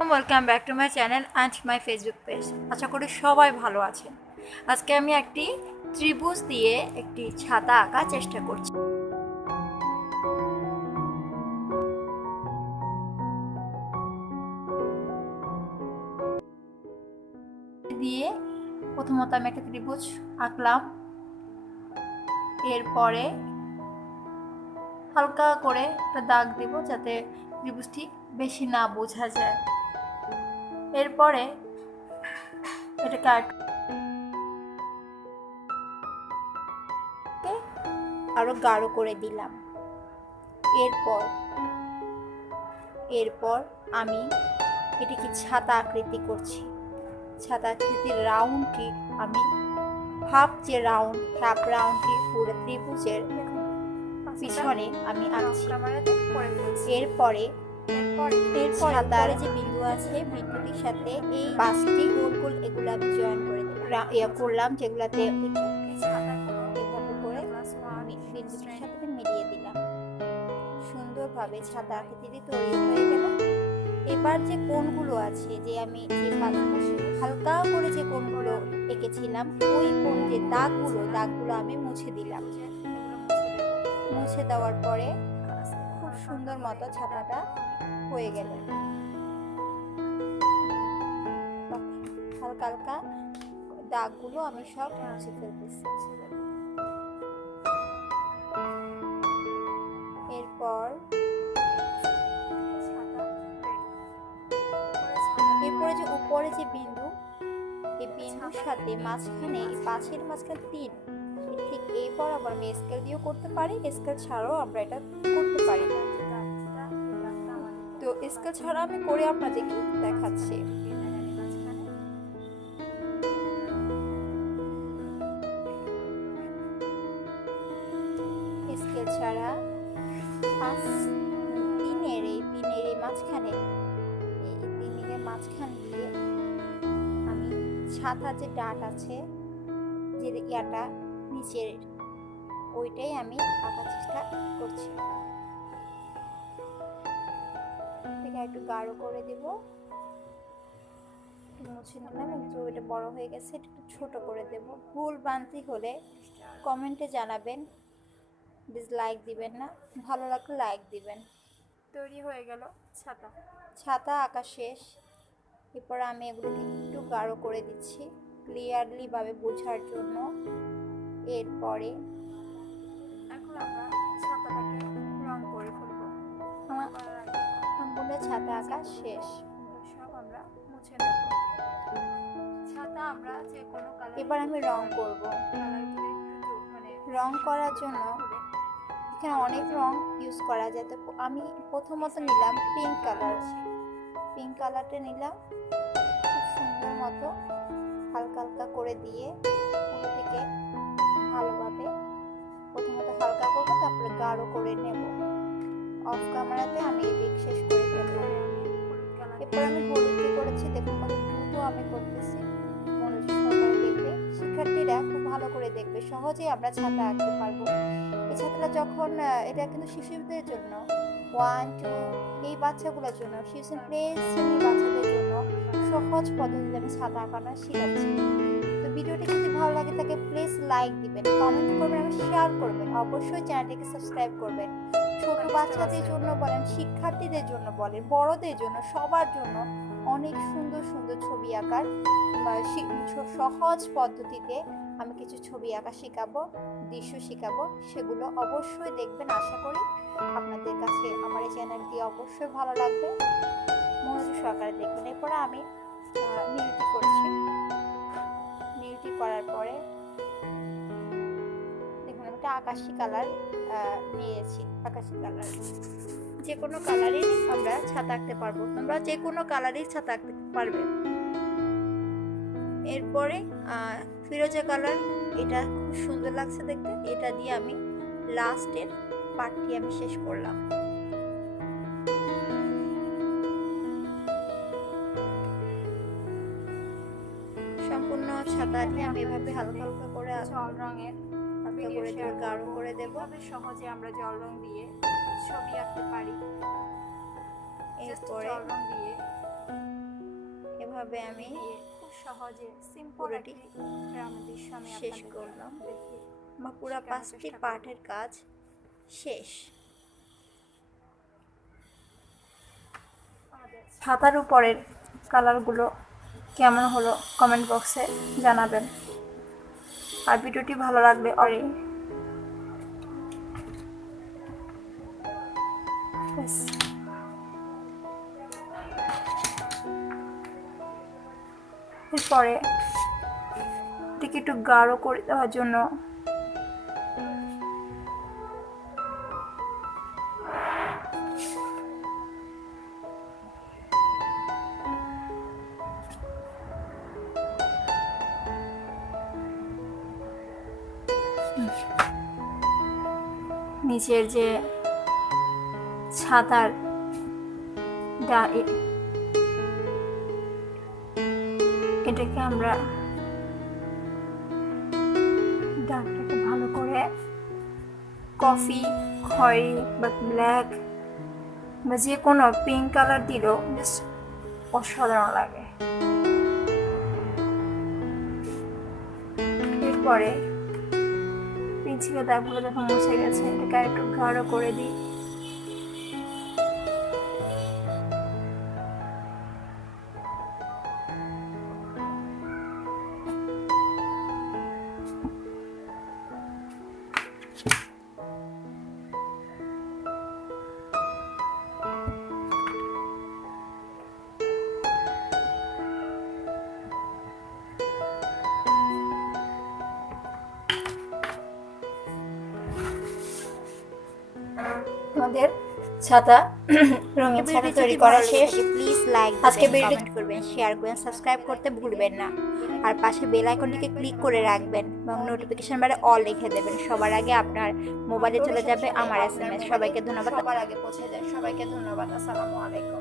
Welcome back to my channel and my Facebook page. আশা করি সবাই ভালো আছেন। আজকে আমি একটি ত্রিভুজ দিয়ে একটি ছাতা আঁকার চেষ্টা করছি। দিয়ে প্রথমত আমি একটা ত্রিভুজ আঁকলাম, এরপরে হালকা করে একটা দাগ দেব যাতে ত্রিভুজটি বেশি না বোঝা যায়। এরপরে এটাকে আরো গাঢ় করে দিলাম। এরপর আমি এটাকে ছাতা আকৃতি করছি। ছাতা আকৃতির রাউন্ডটি আমি হাফ রাউন্ডটি পুরো ত্রিভুজের পিছনে আমি আঁকছি। এরপরে ছাতার যে বিন্দু আছে, বিন্দুটির সাথে এই 5টি গোল গোল এগুলো আমি জয়েন করে করলাম, যেগুলাতে এভাবে করে আমি বিন্দুটির সাথে মিলিয়ে দিলাম। সুন্দরভাবে ছাতা আকৃতিটি তৈরি হয়ে গেল। এবার যে কোণগুলো আছে, যে আমি যে হালকা করে যে কোণগুলো এঁকেছিলাম, ওই কোণ যে দাগগুলো আমি মুছে দিলাম। মুছে দেওয়ার পরে খুব সুন্দর মতো ছাতাটা হয়ে গেল। হালকা হালকা দাগগুলো আমি সব মুছে ফেলতেছি। এরপরে যে উপরে যে বিন্দু, এই বিন্দুর সাথে মাঝখানে এই পাশের মাঝখানে 3, ঠিক এই বরাবর আমি স্কেল দিয়েও করতে পারি, স্কেল ছাড়াও আমরা এটা করতে পারি। তো স্কেল ছাড়া আমি করে আপনাদেরকে দেখাচ্ছি। স্কেল ছাড়া পিনের এই মাঝখানে, এই পিনের মাঝখান দিয়ে আমি ছাতা যে ডাট আছে, যে ইয়াটা নিচের, ওইটাই আমি আঁকার চেষ্টা করছি। একটু গাঢ় করে দেব, মুছে নিলাম। একটু এটা বড় হয়ে গেছে, একটু ছোট করে দেব। ভুল ভ্রান্তি হলে কমেন্টে জানাবেন, ডিসলাইক দিবেন না, ভালো লাগলে লাইক দিবেন। তৈরি হয়ে গেল ছাতা আঁকা শেষ। এরপর আমি এগুলোকে একটু গাঢ় করে দিচ্ছি ক্লিয়ারলি ভাবে বোঝার জন্য। এরপরে এখন আমরা ছাতাটাকে রং করে ফেলবো। আমার ছাতা আঁকা শেষ, সব আমরা মুছে নেব। ছাতা আমরা যে কোনো কালার, এবার আমি রং করব। রং করার জন্য এখানে অনেক রং ইউজ করা যায়। তো আমি প্রথমত নিলাম পিঙ্ক কালারটা নিলাম। খুব সুন্দর মতো হালকা হালকা করে দিয়ে পুরো থেকে ভালোভাবে প্রথমত হালকা করবো, তারপরে গাঢ় করে নেব। অফ ক্যামেরাতে আমি এদিক শেষ করে ফেলবো। এরপর আমি হলুদ করেছি, দেখুন কত দ্রুত আমি করতেছি। মনোযোগ সহকারে দেখবে, শিক্ষার্থীরা খুব ভালো করে দেখবে, সহজেই আমরা ছাতা আঁকতে পারবো। এই ছাতাটা যখন, এটা কিন্তু শিশুদের জন্য 1, 2 এই বাচ্চাগুলোর জন্য, শিশু প্লে শ্রেণীর বাচ্চাদের জন্য সহজ পদ্ধতিতে আমি ছাতা আঁকানো শেখাচ্ছি। তো ভিডিওটি যদি ভালো লাগে থাকে প্লিজ লাইক দিবেন, কমেন্ট করবেন এবং শেয়ার করবেন। অবশ্যই চ্যানেলটিকে সাবস্ক্রাইব করবেন। ছোট বাচ্চাদের জন্য বলেন, শিক্ষার্থীদের জন্য বলেন, বড়দের জন্য, সবার জন্য অনেক সুন্দর সুন্দর ছবি আঁকার সহজ পদ্ধতিতে আমি কিছু ছবি আঁকা শেখাবো, দৃশ্য শেখাবো। সেগুলো অবশ্যই দেখবেন। আশা করি আপনাদের কাছে আমার এই চ্যানেলটি অবশ্যই ভালো লাগবে। মনোযোগ সহকারে দেখবেন। এরপরে আমি নীলটি করছি। নীলটি করার পরে দেখুন একটা আকাশি কালার নিয়েছি। আকাশি কালার যে কোনো কালারই আমরা ছাতা আঁকতে পারবো, তোমরা যে কোনো কালারই ছাতা আঁকতে পারবে। এরপরে ফিরোজা কালার, এটা খুব সুন্দর লাগছে দেখতে। এটা দিয়ে আমি লাস্টের পার্টটি আমি শেষ করলাম। সম্পূর্ণ ছাতাটি আমি এভাবে হালকা হালকা করে জল রঙের হালকা করে গাঢ় করে দেব। সহজে আমরা জল রং দিয়ে ছবি আঁকতে পারি। এরপরে জল রং দিয়ে এভাবে আমি দিয়ে খুব সহজে সিম্পল পুরোটি একটি গ্রামের দৃশ্য আমি শেষ আপনাদেরকে করলাম। দেখিয়ে আমার পুরো শেখানোর 5টি চেষ্টা করব। পার্টের কাজ শেষ। ছাতার উপরের কালারগুলো কেমন হলো কমেন্ট বক্সে জানাবেন। আর ভিডিওটি ভালো লাগলে এরপরে এটিকে একটু গাঢ় করে দেওয়ার জন্য নিচের যে ছাতার এটাকে আমরা দাগটাকে ভালো করে কফি, খয়েরি বা ব্ল্যাক বা যে কোনো পিঙ্ক কালার দিলেও জাস্ট অসাধারণ লাগে। এরপরে পেন্সিলের দাগগুলো যখন মুছে গেছে এটাকে একটু গাঢ় করে দিই। আমাদের ছাতা রঙিন ছাতা তৈরি করা শেষ। প্লিজ লাইক আজকে দিবেন, ভিডিওটি কমেন্ট করবেন, শেয়ার করবেন, সাবস্ক্রাইব করতে ভুলবেন না। আর পাশে বেল আইকনটিকে ক্লিক করে রাখবেন এবং নোটিফিকেশন বারে অল লিখে দেবেন। সবার আগে আপনার মোবাইলে চলে যাবে আমার SMS। সবাইকে ধন্যবাদ। সবার আগে পৌঁছে যায়। সবাইকে ধন্যবাদ। আসসালামু আলাইকুম।